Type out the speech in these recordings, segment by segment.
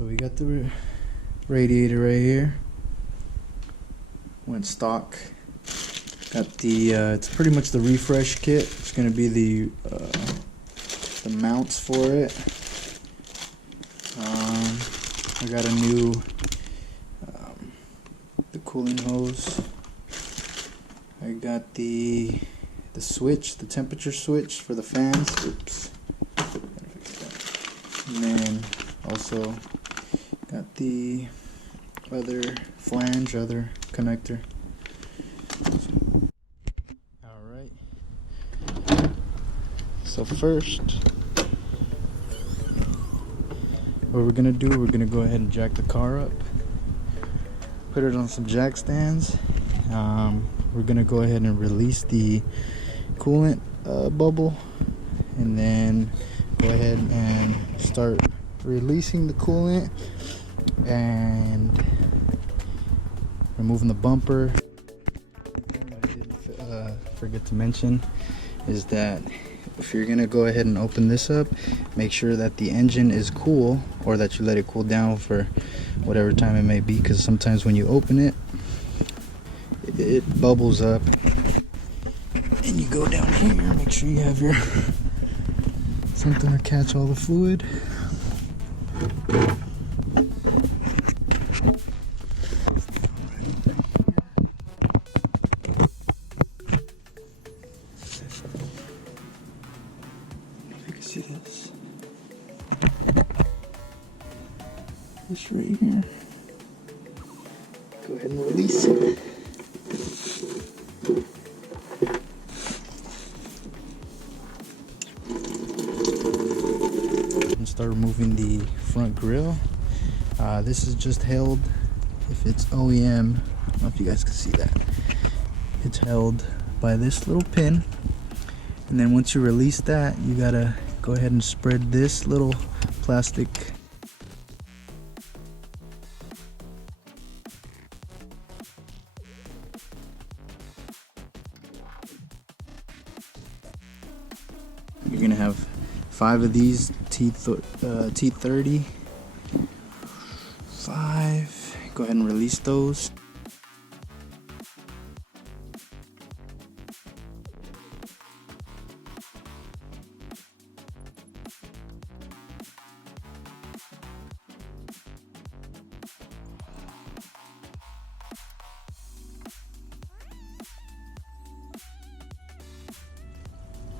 So we got the radiator right here. Went stock. Got the it's pretty much the refresh kit. It's gonna be the mounts for it. I got a new the cooling hose. I got the switch, the temperature switch for the fans. Oops. And then also got the other flange, other connector. Alright. So first, what we're gonna do, we're gonna go ahead and jack the car up. Put it on some jack stands. We're gonna go ahead and release the coolant bubble, and then go ahead and start releasing the coolant and removing the bumper. What I did forget to mention is that if you're gonna go ahead and open this up, make sure that the engine is cool, or that you let it cool down for whatever time it may be, because sometimes when you open it, it bubbles up. And you go down here, make sure you have your something to catch all the fluid. If you can see this. This right here. Go ahead and release it. And start removing the front grille. This is just held, if it's OEM, I don't know if you guys can see that. It's held by this little pin. And then once you release that, you gotta go ahead and spread this little plastic You're gonna have 5 of these T30. 5. Go ahead and release those.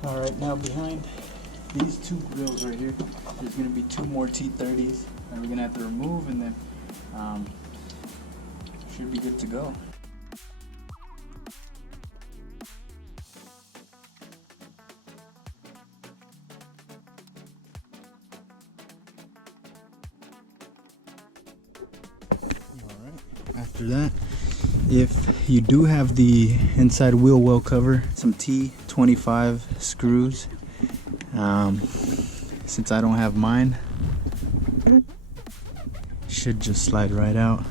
Alright, now behind these 2 grills right here, there's going to be 2 more T30s that we're going to have to remove, and then should be good to go. Alright, after that, if you do have the inside wheel well cover, some T25 screws. Since I don't have mine, should just slide right out,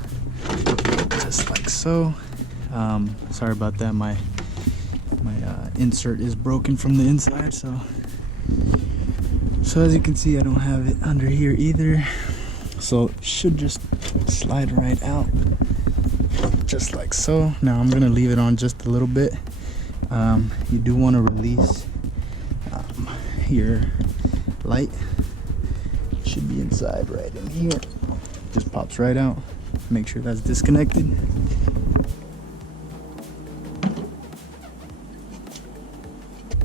just like so. Sorry about that. My insert is broken from the inside, so as you can see, I don't have it under here either. So it should just slide right out. Just like so. Now I'm gonna leave it on just a little bit. You do want to release your light. It should be inside right in here. Just pops right out. Make sure that's disconnected.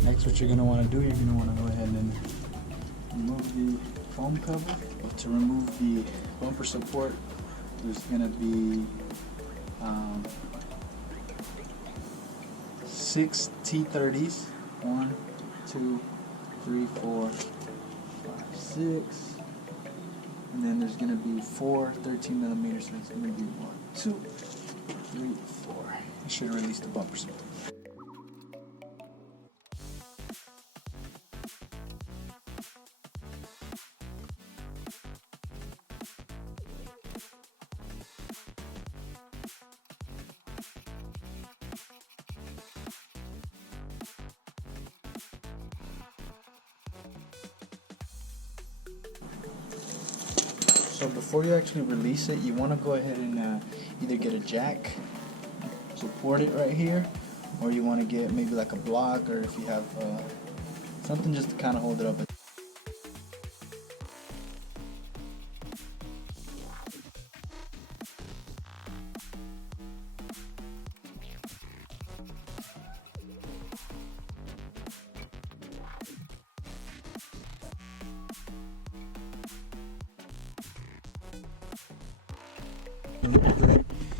Next, what you're gonna want to do, you're gonna want to go ahead and remove the foam cover. To remove the bumper support, there's gonna be 6 T30s. 1, 2, 3, 4, 5, 6. And then there's going to be 4 13mm. So it's going to be 1, 2, 3, 4. It should release the bumper support. So before you actually release it, you want to go ahead and either get a jack, support it right here, or you want to get maybe like a block, or if you have something just to kind of hold it up.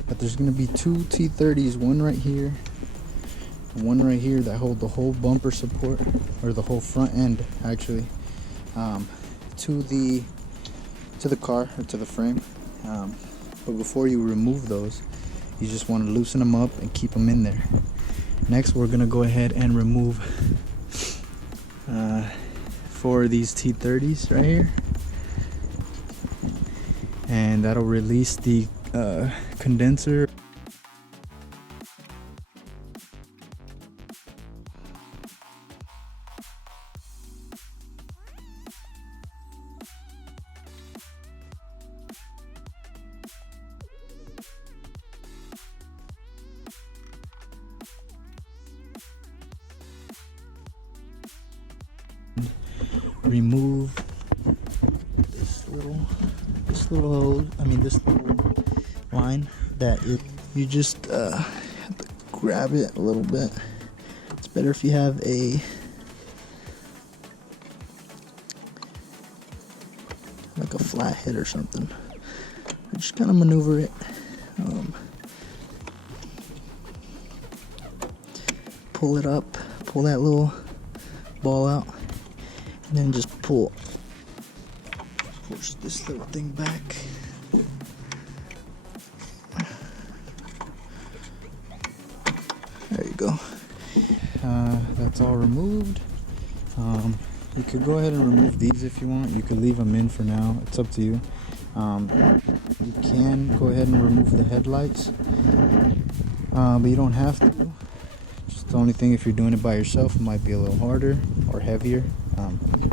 But there's going to be two T30s, one right here and one right here, that hold the whole bumper support, or the whole front end actually, to the car, or to the frame. But before you remove those, you just want to loosen them up and keep them in there. Next, we're going to go ahead and remove 4 of these T30s right here, and that'll release the condenser. Remove this little hose, this little line that you just have to grab it a little bit. It's better if you have like a flathead or something. Just kind of maneuver it. Pull it up, pull that little ball out, and then just push this little thing back. There you go. That's all removed. You could go ahead and remove these if you want. You could leave them in for now. It's up to you. You can go ahead and remove the headlights, but you don't have to. Just the only thing, if you're doing it by yourself, it might be a little harder or heavier.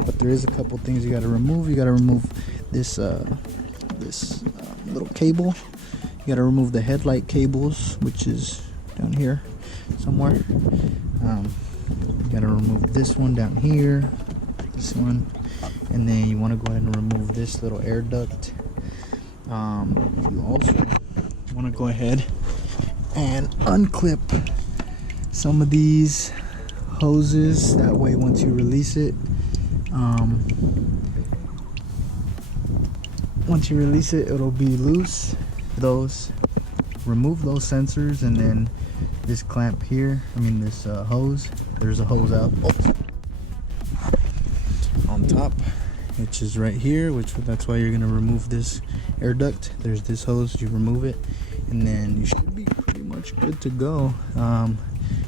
But there is a couple things you got to remove. You got to remove this little cable. You got to remove the headlight cables, which is down here somewhere. You got to remove this one down here, this one, and then you want to go ahead and remove this little air duct. You also want to go ahead and unclip some of these hoses. That way, once you release it, it'll be loose. Remove those sensors, and then this clamp here, this hose, there's a hose out on top, which is right here, that's why you're going to remove this air duct. There's this hose, you remove it, and then you should be pretty much good to go.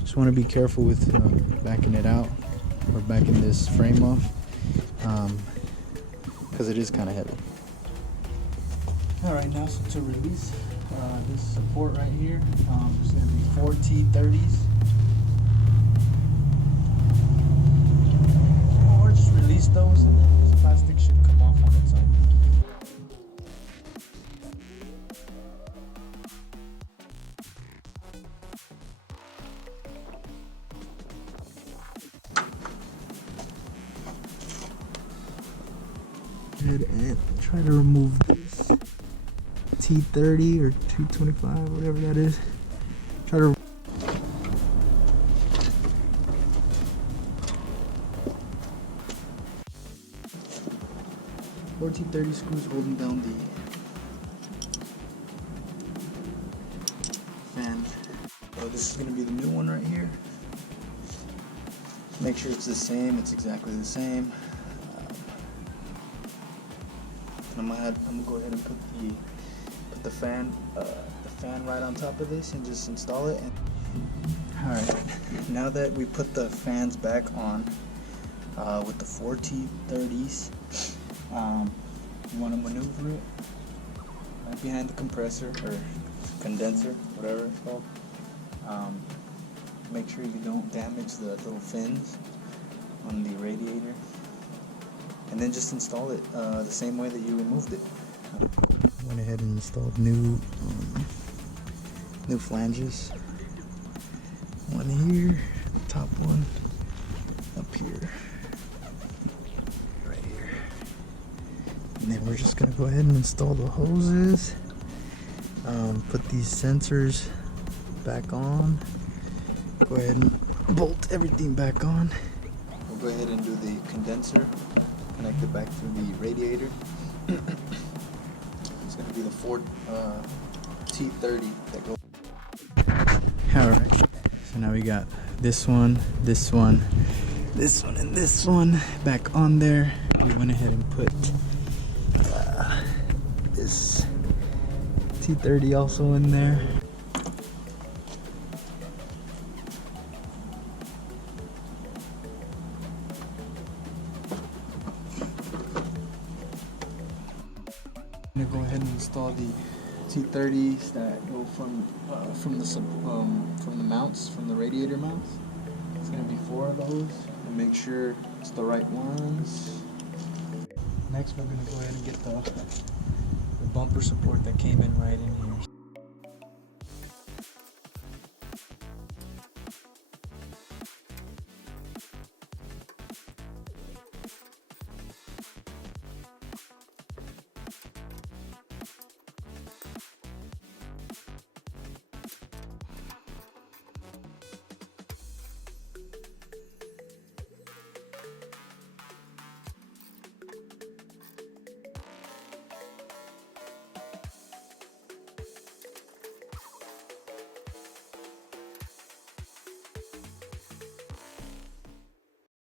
Just want to be careful with backing it out, or backing this frame off, because it is kind of heavy. Alright, now so to release this support right here, there's going to be 4 T30s. Or just release those, and then this plastic should come off on its own. And try to remove this T30 or 225, whatever that is. Try to T30 screws holding down the fan. So this is going to be the new one right here. Make sure it's the same. It's exactly the same. I'm gonna go ahead and put the fan right on top of this and just install it. Alright, now that we put the fans back on with the 4 T30s, you want to maneuver it right behind the compressor or condenser, whatever it's called. Make sure you don't damage the little fins on the radiator, and then just install it the same way that you removed it. Went ahead and installed new flanges. One here, top one up here, right here. And then we're just gonna go ahead and install the hoses. Put these sensors back on. Go ahead and bolt everything back on. We'll go ahead and do the condenser, connect it back to the radiator. It's going to be the Ford T30 that goes. Alright, so now we got this one, this one, this one, and this one back on there. We went ahead and put this T30 also in there. I'm gonna go ahead and install the T30s that go from the mounts, from the radiator mounts. It's gonna be 4 of those, and make sure it's the right ones. Next, we're gonna go ahead and get the bumper support that came in right in here.